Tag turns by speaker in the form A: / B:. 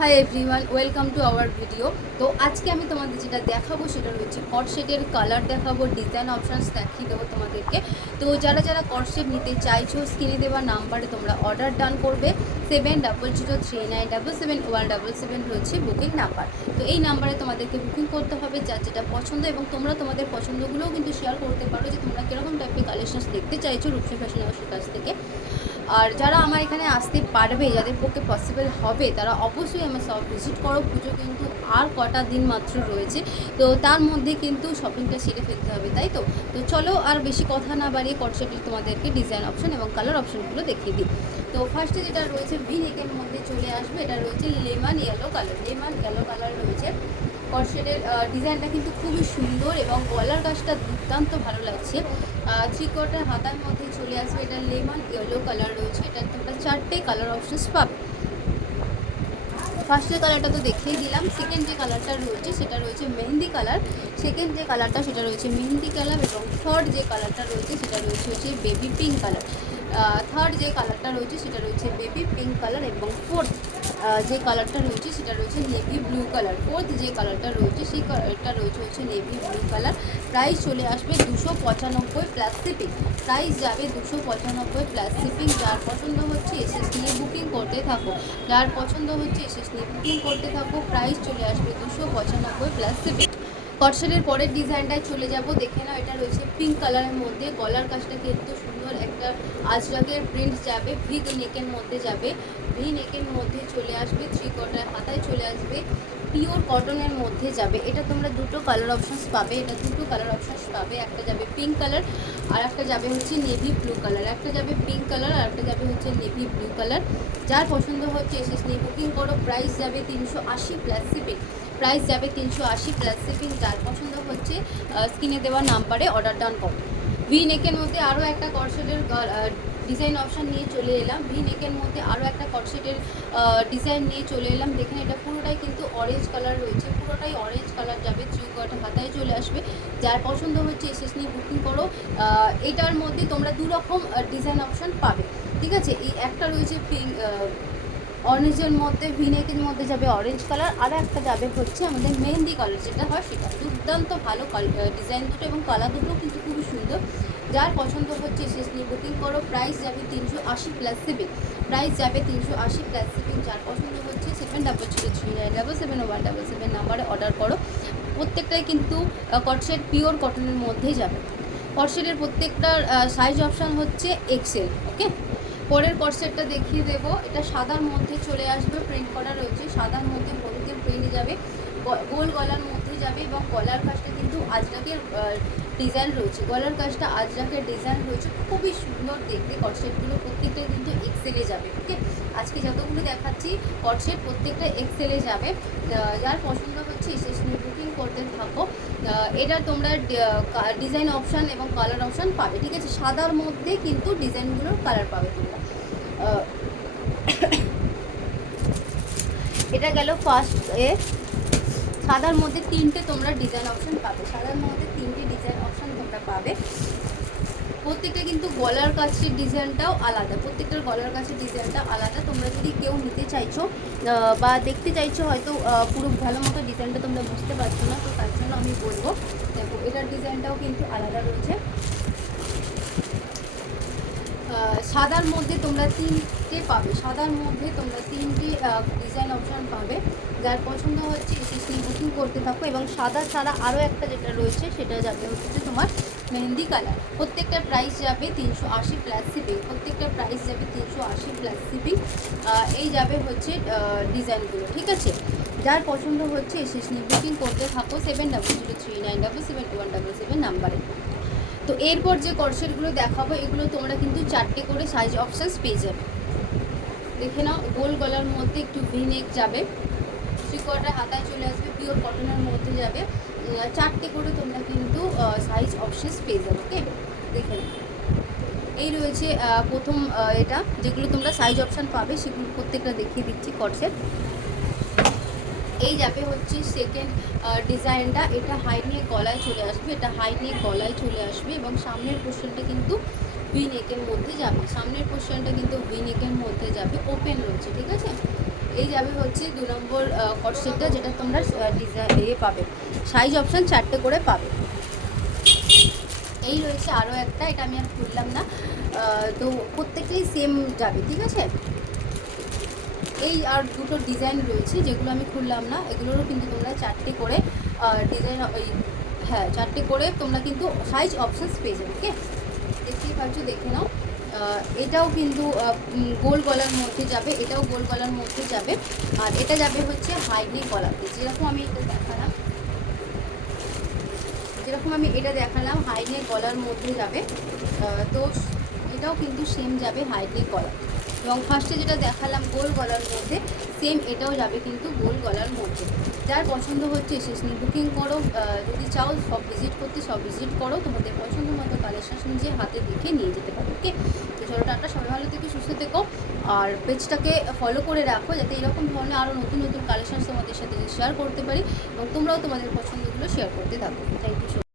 A: Hi everyone welcome to our video তো আজকে আমি তোমাদের যেটা দেখাবো সেটা রয়েছে কট শেডের কালার দেখাবো ডিজাইন অপশানস দেখিয়ে দেবো তোমাদেরকে। তো যারা যারা কট শেড নিতে চাইছো স্ক্রিনে দেওয়া নাম্বারে তোমরা অর্ডার ডান করবে। Seven double zero three nine double seven one double seven রয়েছে বুকিং নাম্বার তো এই নাম্বারে তোমাদেরকে বুকিং করতে হবে, যার যেটা পছন্দ এবং তোমরা তোমাদের পছন্দগুলোও কিন্তু শেয়ার করতে পারো যে তোমরা কীরকম টাইপের কালেকশনস দেখতে চাইছো রূপসী ফ্যাশন হাউসের কাছ থেকে। আর যারা আমার এখানে আসতে পারবে, যাদের পক্ষে পসিবল হবে, তারা অবশ্যই আমার সব ভিজিট করো। পুজো কিন্তু আর কটা দিন মাত্র রয়েছে। তো তার মধ্যে কিন্তু শপিংটা সেরে ফেলতে হবে, তাই তো? তো চলো আর বেশি কথা না বাড়িয়ে কটসেটের তোমাদেরকে ডিজাইন অপশন এবং কালার অপশনগুলো দেখিয়ে দিই। তো ফার্স্টে যেটা রয়েছে ভি নেকের মধ্যে চলে আসবে। এটা রয়েছে lemon yellow colour lemon yellow colour রয়েছে। কটসেটের ডিজাইনটা কিন্তু খুবই সুন্দর এবং গলার কাজটা দুর্দান্ত ভালো লাগছে। থ্রি কোয়ার্টার হাতার মধ্যে চলে আসবে এটা লেমন ইয়েলো কালার রয়েছে। এটা তোমরা চারটে কালার অপশনস পাবে। ফার্স্টের কালারটা তো দেখিয়ে দিলাম সেকেন্ড যে কালারটা রয়েছে সেটা রয়েছে মেহেন্দি কালার সেকেন্ড যে কালারটা সেটা রয়েছে মেহেন্দি কালার এবং থার্ড যে কালারটা রয়েছে সেটা রয়েছে হচ্ছে বেবি পিঙ্ক কালার থার্ড যে কালারটা রয়েছে সেটা রয়েছে বেবি পিঙ্ক কালার এবং ফোর্থ যে কালারটা রয়েছে সেটা রয়েছে নেভি ব্লু কালার ফোর্থ যে কালারটা রয়েছে সেই কালারটা রয়েছে হচ্ছে নেভি ব্লু কালার প্রাইস চলে আসবে দুশো পঁচানব্বই প্লাস শিপিং প্রাইস যাবে দুশো পঁচানব্বই প্লাস শিপিং যার পছন্দ হচ্ছে এসএস নিয়ে বুকিং করতে থাকো। যার পছন্দ হচ্ছে এসএস নিয়ে বুকিং করতে থাকো প্রাইস চলে আসবে দুশো পঁচানব্বই প্লাস শিপিং কটসেলের পরের ডিজাইনটায় চলে যাব। দেখে নাও, এটা রয়েছে পিঙ্ক কালারের মধ্যে। গলার কাজটা কিন্তু সুন্দর একটা আজরাগের প্রিন্ট যাবে ভি নেকের মধ্যে যাবে। ভি নেকের মধ্যে চলে আসবে থ্রি কোয়ার্টার হাতায় চলে আসবে পিওর কটনের মধ্যে যাবে। এটা তোমরা দুটো কালার অপশানস পাবে, এটা দুটো কালার অপশানস পাবে। একটা যাবে পিঙ্ক কালার আর একটা যাবে হচ্ছে নেভি ব্লু কালার একটা যাবে পিঙ্ক কালার আর একটা যাবে হচ্ছে নেভি ব্লু কালার যার পছন্দ হচ্ছে এসএস নিয়ে বুকিং করো প্রাইস যাবে তিনশো আশি প্লাস শিপিং প্রাইস যাবে তিনশো আশি প্লাস শিপিং যার পছন্দ হচ্ছে স্ক্রিনে দেওয়া নাম্বারে অর্ডার ডান করো। ভি নেকের মধ্যে আরও একটা কটসেটের ডিজাইন অপশান নিয়ে চলে এলাম। ভি নেকের মধ্যে আরও একটা কটসেটের ডিজাইন নিয়ে চলে এলাম। দেখেন এটা পুরোটাই কিন্তু অরেঞ্জ কালার রয়েছে। পুরোটাই অরেঞ্জ কালার যাবে থ্রি কোয়ার্টার হাতায় চলে আসবে। যার পছন্দ হচ্ছে এসএস নিয়ে বুকিং করো। এটার মধ্যে তোমরা দু রকম ডিজাইন অপশান পাবে। ঠিক আছে? এই একটা রয়েছে পিঙ্ক অরেঞ্জের মধ্যে ভিনেকের মধ্যে যাবে অরেঞ্জ কালার আর একটা যাবে হচ্ছে আমাদের মেহেন্দি কালার যেটা হয় সেটা দুর্দান্ত ভালো ডিজাইন দুটো এবং কালার দুটো কিন্তু খুবই সুন্দর। যার পছন্দ হচ্ছে শেষ নিয়ে বুকিং করো প্রাইস যাবে তিনশো আশি প্লাস সেভেন প্রাইস যাবে তিনশো আশি প্লাস সেভেন যার পছন্দ হচ্ছে seven double zero three nine double seven one double seven নাম্বারে অর্ডার করো। প্রত্যেকটাই কিন্তু কটসেট পিওর কটনের মধ্যেই যাবে। কটসেটের প্রত্যেকটার সাইজ অপশান হচ্ছে এক্সেল ওকে পরের কটসেটটা দেখিয়ে দেবো। এটা সাদার মধ্যে চলে আসবে প্রিন্ট করা রয়েছে। সাদার মধ্যে হলুদের প্রিন্ট যাবে গোল গলার মধ্যে যাবে এবং গলার কাজটা কিন্তু আজরাকের ডিজাইন রয়েছে। গলার কাজটা আজরাকের ডিজাইন রয়েছে। খুবই সুন্দর দেখতে। কটসেটগুলো প্রত্যেকটা কিন্তু এক্সেলে যাবে ওকে আজকে যতগুলো দেখাচ্ছি, কটসেট প্রত্যেকটা এক্সেলে যাবে। যার পছন্দ হচ্ছে নিয়ে বুকিং করতে থাকো। এটা তোমরা ডিজাইন অপশান এবং কালার অপশান পাবে, ঠিক আছে? সাদার মধ্যে কিন্তু ডিজাইনগুলোর কালার পাবে তোমরা। এটা গেল ফার্স্ট এ। সাদার মধ্যে তিনটে তোমরা ডিজাইন অপশন পাবে। সাদার মধ্যে তিনটে ডিজাইন অপশন তোমরা পাবে। প্রত্যেকটা কিন্তু গলার কাছের ডিজাইনটাও আলাদা। প্রত্যেকটার গলার কাছের ডিজাইনটা আলাদা। তোমরা যদি কেউ নিতে চাইছো বা দেখতে চাইছো হয়তো পুরো ভালো মতো ডিজাইনটা তোমরা বুঝতে পারছ না, তো তার জন্য আমি বলব, দেখো, এটার ডিজাইনটাও কিন্তু আলাদা রয়েছে। সাদার মধ্যে তোমরা তিনটে পাবে। সাদার মধ্যে তোমরা তিনটে ডিজাইন অপশন পাবে। যার পছন্দ হচ্ছে এসএসসি বুকিং করতে থাকো এবং সাদা ছাড়া আরও একটা যেটা রয়েছে, সেটা যাবে হচ্ছে তোমার মেহেন্দি কালার। প্রত্যেকটা প্রাইস যাবে তিনশো আশি প্লাস শিপিং প্রত্যেকটা প্রাইস যাবে তিনশো আশি প্লাস শিপিং এই যাবে হচ্ছে ডিজাইনগুলো ঠিক আছে? যার পছন্দ হচ্ছে এসএসসি বুকিং করতে থাকো seven double zero three nine double seven one double seven নাম্বারে তো এরপর যে কর্সেটগুলো দেখাবো, এগুলো তোমরা কিন্তু চারটে করে সাইজ অপশানস পেয়ে যাবে। দেখে নাও, গোল গলার মধ্যে একটু ভি নেক যাবে। কোয়ার্টার হাতায় চলে আসবে পিওর কটনের মধ্যে যাবে। চারটে করে তোমরা কিন্তু সাইজ অপশানস পেয়ে যাবে ওকে দেখে নাও। এই রয়েছে প্রথম এটা, যেগুলো তোমরা সাইজ অপশান পাবে, সেগুলো প্রত্যেকটা দেখিয়ে দিচ্ছি কটসেট এই যাবে হচ্ছে সেকেন্ড ডিজাইনটা এটা হাই নিয়ে গলায় চলে আসবে, এটা হাই নিয়ে গলায় চলে আসবে এবং সামনের পোর্শনটা কিন্তু ভি নেকের মধ্যে যাবে। সামনের পোর্শনটা কিন্তু ভি নেকের মধ্যে যাবে ওপেন রয়েছে, ঠিক আছে? এই যাবে হচ্ছে দু নম্বর কটসেটটা যেটা তোমরা ডিজাইন ইয়ে পাবে। সাইজ অপশান চারটে করে পাবে। এই রয়েছে আরও একটা, এটা আমি আর খুললাম না। তো প্রত্যেকেই সেম যাবে, ঠিক আছে? এই আর দুটো ডিজাইন রয়েছে, যেগুলো আমি খুললাম না, এগুলোরও কিন্তু তোমরা চারটে করে ডিজাইন ওই হ্যাঁ চারটে করে তোমরা কিন্তু সাইজ অপশানস পেয়ে যাবে ওকে দেখতেই পাচ্ছ, দেখে নাও। এটাও কিন্তু গোল গলার মধ্যে যাবে, এটাও গোল গলার মধ্যে যাবে। আর এটা যাবে হচ্ছে হাইনি গলাতে যেরকম আমি এটা দেখালাম, যেরকম আমি এটা দেখালাম হাইনে গলার মধ্যে যাবে। তো এটাও কিন্তু সেম যাবে হাইনে গলা এবং ফার্স্টে যেটা দেখালাম গোল গলার মধ্যে সেম এটাও যাবে কিন্তু গোল গলার মধ্যে। যার পছন্দ হচ্ছে শেষ বুকিং করো যদি চাও সব ভিজিট করতে, সব ভিজিট করো। তোমাদের পছন্দ মতো কালেকশন নিজে হাতে দেখে নিয়ে যেতে পারো ওকে তো চলো টাটা, সবাই ভালো থেকে, সুস্থ থেকো। আর পেজটাকে ফলো করে রাখো, যাতে এরকম ধরনের আরও নতুন নতুন কালেকশন তোমাদের সাথে শেয়ার করতে পারি এবং তোমরাও তোমাদের পছন্দগুলো শেয়ার করতে থাকো। Thank you